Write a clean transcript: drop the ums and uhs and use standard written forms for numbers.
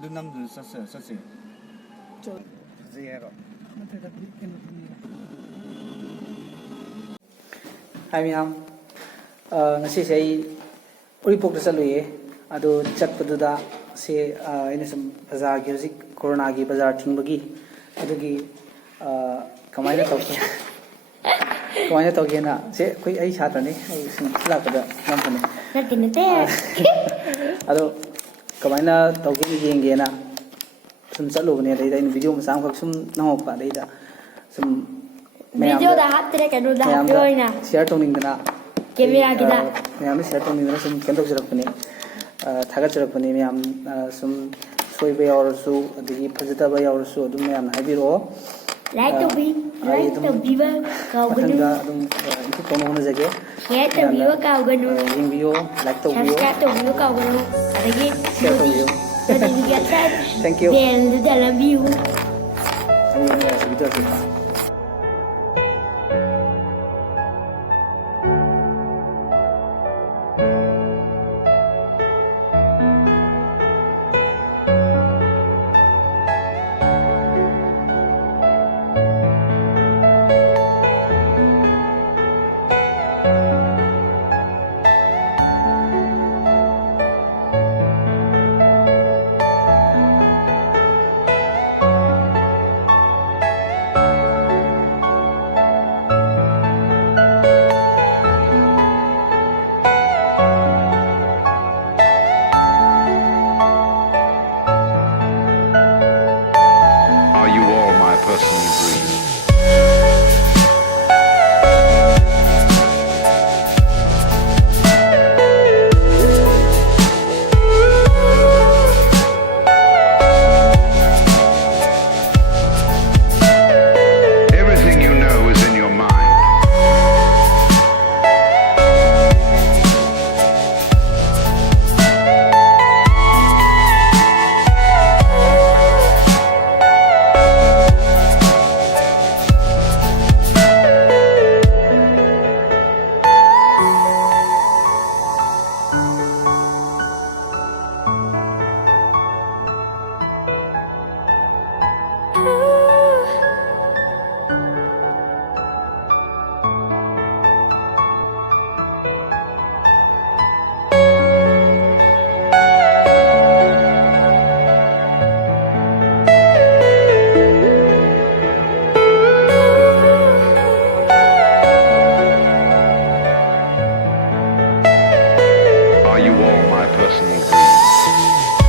ꯑꯗꯨ ꯅꯝꯗꯨꯅ ꯆꯠꯁꯦ ꯐꯖꯩ ꯍꯥꯏꯔꯣ ꯍꯥꯏ ꯃꯌꯥꯝ ꯉꯁꯤꯁꯦ ꯑꯩ ꯎꯔꯤꯄꯣꯛꯇ ꯆꯠꯂꯨꯏꯌꯦ ꯑꯗꯨ ꯆꯠꯄꯗꯨꯗ ꯁꯤ ꯑꯩꯅ ꯁꯨꯝ ꯕꯖꯥꯔꯒꯤ ꯍꯧꯖꯤꯛ ꯀꯣꯔꯣꯅꯥꯒꯤ ꯕꯖꯥꯔ ꯊꯤꯡꯕꯒꯤ ꯑꯗꯨꯒꯤ ꯀꯃꯥꯏꯅ ꯇꯧꯒꯦꯅ ꯁꯤ ꯑꯩꯈꯣꯏ ꯑꯩ ꯁꯥꯇ꯭ꯔꯅꯤ ꯑꯩ ꯁꯨꯝ ꯂꯥꯛꯄꯗ ꯉꯝꯕꯅꯤ ꯅꯠꯇꯦ ꯑꯗꯣ ꯀꯃꯥꯏꯅ ꯇꯧꯒꯦꯅ ꯌꯦꯡꯒꯦꯅ ꯁꯨꯝ ꯆꯠꯂꯨꯕꯅꯦ ꯑꯗꯩꯗ ꯑꯩꯅ ꯚꯤꯗꯤꯑꯣ ꯃꯆꯥ ꯑꯃꯈꯛ ꯁꯨꯝ ꯅꯝꯃꯛꯄ ꯑꯗꯩꯗ ꯁꯨꯝ ꯚꯤꯗꯤꯑꯣꯗ ꯍꯥꯞꯇ꯭ꯔꯦ ꯀꯩꯅꯣꯗ ꯍꯥꯞꯄꯤ ꯑꯣꯏꯅ ꯁꯤꯌꯥꯔ ꯇꯧꯅꯤꯡꯗꯅ ꯀꯦꯃꯦꯔꯥꯒꯤꯗ ꯃꯌꯥꯝꯗ ꯁꯤꯌꯥꯔ ꯇꯧꯅꯤꯡꯗꯅ ꯁꯨꯝ ꯀꯩꯅꯣ ꯇꯧꯖꯔꯛꯄꯅꯤ ꯊꯥꯒꯠꯆꯔꯛꯄꯅꯤ ꯃꯌꯥꯝ ꯁꯨꯝ ꯁꯣꯏꯕ ꯌꯥꯎꯔꯁꯨ ꯑꯗꯒꯤ ꯐꯖꯗꯕ ꯌꯥꯎꯔꯁꯨ ꯑꯗꯨꯝ ꯃꯌꯥꯝꯅ ꯍꯥꯏꯕꯤꯔꯛꯑꯣ ꯂꯥꯏꯛ ꯇꯧꯕꯤꯕ ꯀꯥꯎꯒꯅꯨ ꯃꯊꯪꯗ ꯑꯗꯨꯝ ꯏꯝꯄ꯭ꯔꯨꯚ ꯇꯧꯅ ꯍꯣꯠꯅꯖꯒꯦ ꯁꯤꯌꯥꯔ ꯇꯧꯕꯤꯕ ꯀꯥꯎꯒꯅꯨ ꯌꯦꯡꯕꯤꯌꯣ ꯂꯥꯏꯛ ꯇꯧꯕꯤꯌꯣ ꯁꯕꯁꯀ꯭ꯔꯥꯏꯕ ꯇꯧꯕꯤꯕ ꯀꯥꯎꯒꯅꯨ ꯑꯗꯒꯤ ꯁꯤꯌꯥꯔ ꯇꯧꯕꯤꯌꯣ ꯊꯦꯡꯛ ꯌꯨ ꯕꯦꯜꯗꯨꯗ ꯅꯝꯕꯤꯌꯨ video Are you all my personal dreams? Everything you know is in your mind. Are you all my personal dreams?